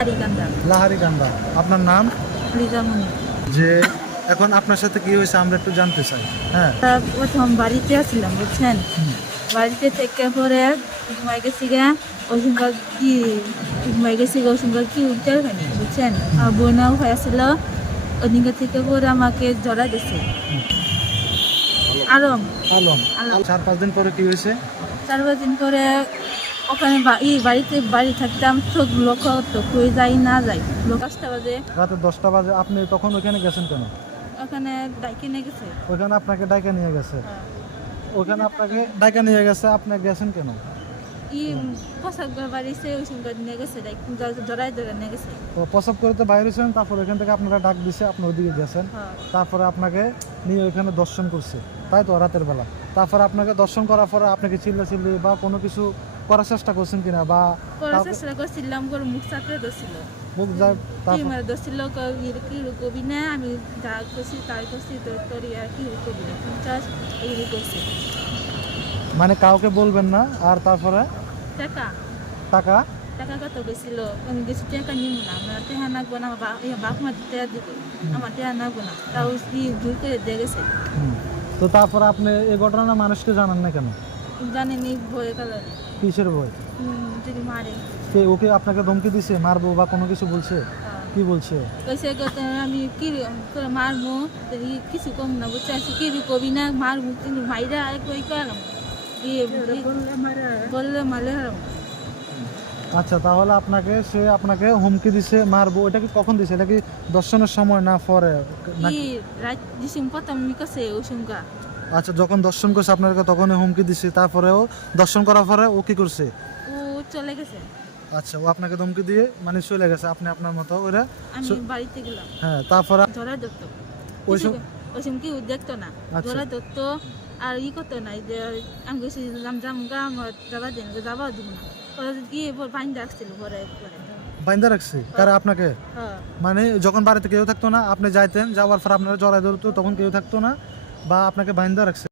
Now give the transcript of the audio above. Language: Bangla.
লাহারিকান্দা। লাহারিকান্দা। আপনার নাম? লিজামণি। যে এখন আপনার সাথে কি হয়েছে আমরা একটু জানতে চাই। হ্যাঁ, প্রথম বাড়িতে আসছিলাম বুঝছেন, বাড়িতে থেকে পরে ঘুমাই গেছি গা, ওইসঙ্গার কি ঘুমাই গেছি গা, ওইসঙ্গার কি উঠতে হয়নি বুঝছেন। আর বোনাও হয়ে আসছিল, ওদিনকে থেকে পরে আমাকে জড়া দিছে। আলম আলম। আলম 4-5 দিন পরে কি হয়েছে? 4-5 দিন পরে ওখানে বাড়ি থাকতাম, তো লোক তো কই যাই না যাই, লোক 5টা বাজে রাতে 10টা বাজে আপনি তখন ওখানে গেছেন কেন? ওখানে ডাইকে নিয়ে গেছে। ওখানে আপনাকে ডাইকা নিয়ে গেছে? হ্যাঁ। ওখানে আপনাকে ডাইকা নিয়ে গেছে, আপনি গেছেন কেন? পোশাক বাড়িছে, ওই সঙ্গে নিয়ে গেছে, জড়াই নিয়ে গেছে। তো প্রসব করতে বাইরে ছিলেন, তারপর ওখান থেকে আপনারা ডাক দিছে, আপনি ওইদিকে গেছেন, হ্যাঁ। তারপরে আপনাকে নিয়ে ওইখানে দর্শন করছে, তাই তো রাতের বেলা? তারপরে আপনাকে দর্শন করার পরে আপনাকে চিল্লাচিল্লি বা কোনো কিছু করার চেষ্টা করছেন কিনা? বা করার চেষ্টা করছিলাম, করে মুখ চাপড়ে ধরছিল, মুখ যায় তারপর মানে ধরছিল, কি কবি না, আমি যা করছি তাই করছি, তোর আর কি কবি না, 50 এই করছে। মানে কাউকে বলবেন না। আর তারপরে টাকা টাকা টাকা কত গেছিল, আমি গেছি টাকা নিব না, আমার টেহা নাকবো না, বাপ মা টেহা দিব, আমার টেহা নাকবো না, তাও ভুল করে দিয়ে গেছে। হুম। তো তারপরে আপনি এই ঘটনা মানুষকে জানান না কেন? জানেনি ভয়ে কালার, কিসের ভয়? যদি মারে। কে ওকে আপনাকে ধমকি দিছে মারবো বা কোনো কিছু বলছে? কি বলছে? কইছে আমি কি মারবো, কিছু কম না বুঝছে, কি কবি না মারবো, কিন্তু মাইরা কই কালাম বললে মারলে হারাম। আচ্ছা, তাহলে আপনাকে হুমকি দিছে মারবো, এটা কি কখন দিছে? এটা কি দর্শনের সময় না পরে? কি রাত দিছিম প্রথম কাছে ওই সঙ্গা। আচ্ছা, যখন দর্শন করছে আপনাকে তখনই হুমকি দিছে, তারপরেও দর্শন করার পরে ও কি করছে? ও চলে গেছে। আচ্ছা, ও আপনাকে ধমকি দিয়ে মানে চলে গেছে, আপনি আপনার মতো ওরা। আমি বাড়িতে গেলাম, হ্যাঁ, তারপরে ধরা ধরতো, ওই সব ওই সময় কি দেখতো না, আচ্ছা। ধরা ধরতো আর করতো না, যে আমি গেছিলাম জামগা, আমার যাবা দিন যাবা দিব না, ওরা কি পানি রাখছিল পরে একবারে। বাইন্দা রাখছে কারা আপনাকে? হ্যাঁ। মানে যখন বাড়িতে কেউ থাকতো না, আপনি যাইতেন, যাওয়ার পর আপনারা জড়াই ধরতো, তখন কেউ থাকতো না বা আপনাকে বাইন্দা রাখছে?